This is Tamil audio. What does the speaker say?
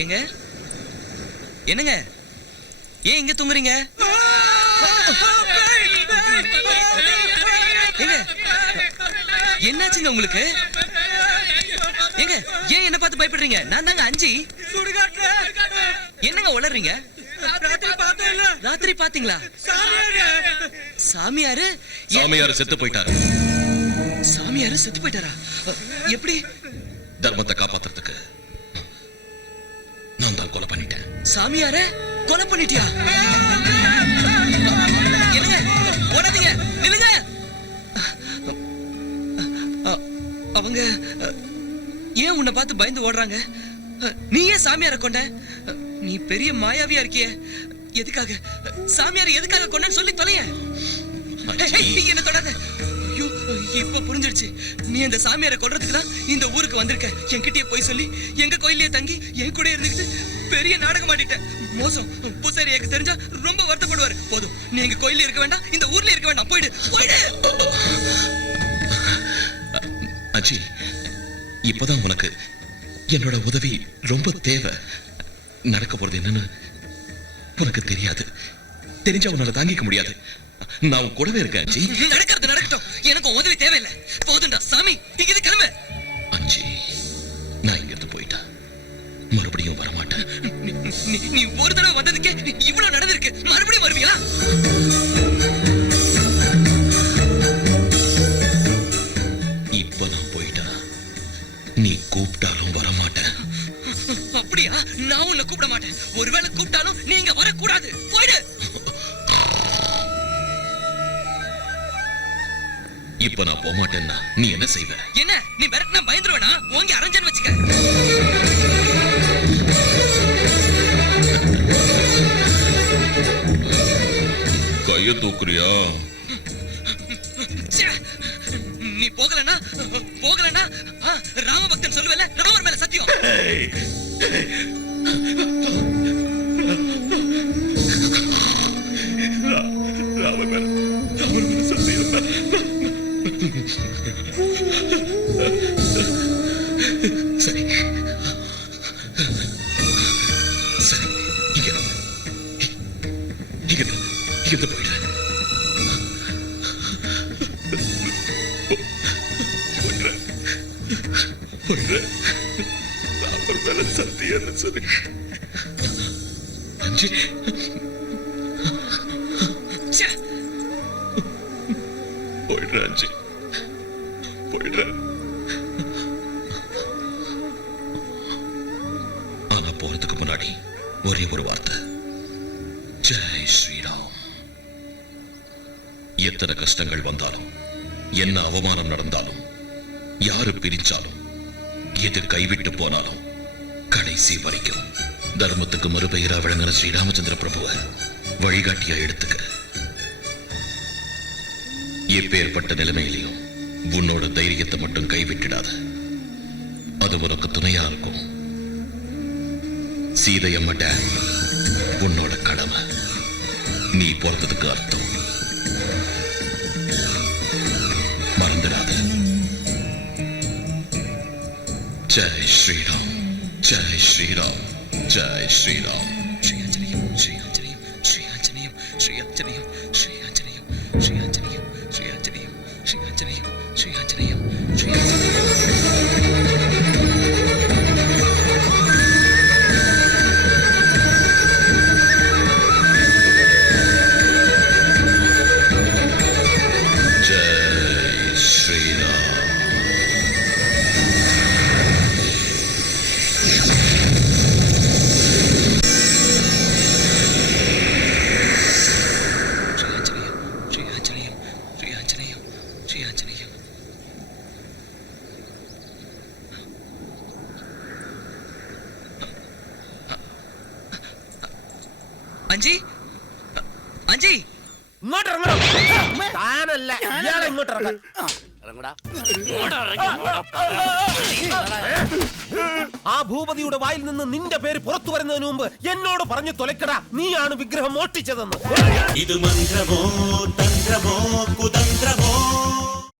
ஏங்க என்னங்க ஏன் இங்க தூங்குறீங்க? என்னாச்சுங்க உங்களுக்கு? ஏங்க ஏன் என்ன பார்த்து பயப்படுறீங்க? நான் தாங்க அஞ்சி. என்னங்க உளறீங்க? ராத்திரி பாத்தீங்களா? சாமியாரு செத்து போயிட்டாரு. சாமியாரு செத்து போயிட்டாரா? எப்படி? தர்மத்தை காப்பாத்துறதுக்கு நான் தான் கொலை பண்ணிட்டேன். சாமியார கொலை பண்ணிட்டியா? என்னங்க ஓடாதீங்க, நில்லுங்க. அவங்க ஏன் உன்னை பார்த்து பயந்து ஓடுறாங்க? நீ ஏன் சாமியார கொண்ட? நீ பெரிய மாயாவியா இருக்கிய. எதுக்காக சாமியார் எதுக்காக கொண்டன்னு சொல்லி தொலைய. என்ன தொடாத. இப்ப புரிஞ்சிடுச்சு. நீ அந்த சாமியாரை கொல்றதுக்கு தான் இந்த ஊருக்கு வந்திருக்க. என்கிட்டயே போய் சொல்லி எங்க கோயிலே தங்கி என் கூட இருந்துக்கிட்டு பெரிய நாடகம் ஆடிட்ட. மோசம். பூசாரி எனக்கு தெரிஞ்சா ரொம்ப வருத்தப்படுவாரு. போதும், நீ எங்க கோயிலே இருக்க வேண்டாம், இந்த ஊர்ல இருக்க வேண்டாம். போயிடு போயிடு. அஜி, இப்பதான் உனக்கு என்னோட உதவி ரொம்ப தேவை. நடக்க போறது என்னன்னு உனக்கு தெரியாது. தெரிஞ்சா உன்னால தாங்கிக்க முடியாது. நான் கூடவே இருக்கேன் அஞ்சி. நடக்கிறது நடக்கட்டும், எனக்கு உதவி தேவையில்லை. போதுண்டா சாமி, இங்கிருந்து கிளம்பு. அஞ்சி, நான் இங்கிருந்து போயிட்டா மறுபடியும் வரமாட்டேன். நீ ஒரு தடவை வந்ததுக்கே இவ்வளவு நடந்திருக்கு, மறுபடியும் வருவியா? இப்ப நான் போயிட்டா நீ கூப்பிட்டாலும் வரமாட்டேன். அப்படியா? நான் உன்னை கூப்பிட மாட்டேன். ஒருவேளை கூப்பிட்டாலும் நீங்க வரக்கூடாது. போயிடு. இப்ப நான் போக மாட்டேன்னா நீ என்ன செய்வ? என்ன நீ மிரட்டினா பயந்துருவேனா? ஓங்கி அரஞ்சன்னு வச்சுக்க. கைய தூக்குறியா? நீ போகலனா ராமபக்தன் சொல்லுவல, ராமர் மேல சத்தியம். ராமர் மேல சத்தியம். சரி சரி, இங்க போயிடு. ராமர் மேல சத்தியம் சொல்லி அஞ்சி. போயிடுறேன் அஞ்சி, போயிடுறேன். ஆனா போறதுக்கு முன்னாடி ஒரே ஒரு வார்த்தை. ஜெய் ஸ்ரீராம். எத்தனை கஷ்டங்கள் வந்தாலும், என்ன அவமானம் நடந்தாலும், யாரு பிரிச்சாலும், எது கைவிட்டு போனாலும், கடைசி வரைக்கும் தர்மத்துக்கு மறுபெயரா விளங்கின ஸ்ரீராமச்சந்திர பிரபுவை வழிகாட்டியா எடுத்துக்க. எப்பேற்பட்ட நிலைமையிலையும் உன்னோட தைரியத்தை மட்டும் கைவிட்டுடாத. அது உனக்கு துணையா இருக்கும். சீதையம்ம டேம் உன்னோட கடமை. நீ பிறந்ததுக்கு அர்த்தம். மறந்துடாத. ஜெய் ஸ்ரீராம், ஜெய் ஸ்ரீராம், ஜெய் ஸ்ரீராம். ஸ்ரீ ஆஞ்சநேயம், ஸ்ரீ ஆஞ்சநேயம், ஸ்ரீ ஆஞ்சநேயம், ஸ்ரீ ஆஞ்சநேயம், ஸ்ரீ ஆஞ்சநேயம், ஸ்ரீ ஆஞ்சநேயம், ஸ்ரீ ஆஞ்சநேயம், ஸ்ரீ ஆஞ்சநேயம், ஸ்ரீ ஆஞ்சநேயம், ஸ்ரீ ஆஞ்சநேயம். அஞ்சி, அஞ்சி, ആ ഭൂപതിയുടെ വായിൽ നിന്ന് നിന്റെ പേര് പുറത്തു വരുന്നതിന് മുമ്പ് എന്നോട് പറഞ്ഞു തൊലക്കടാ, നീയാണ് വിഗ്രഹം മോഷ്ടിച്ചതെന്ന്. ഇത് മന്ത്രമോ തന്ത്രമോ കുതന്ത്രമോ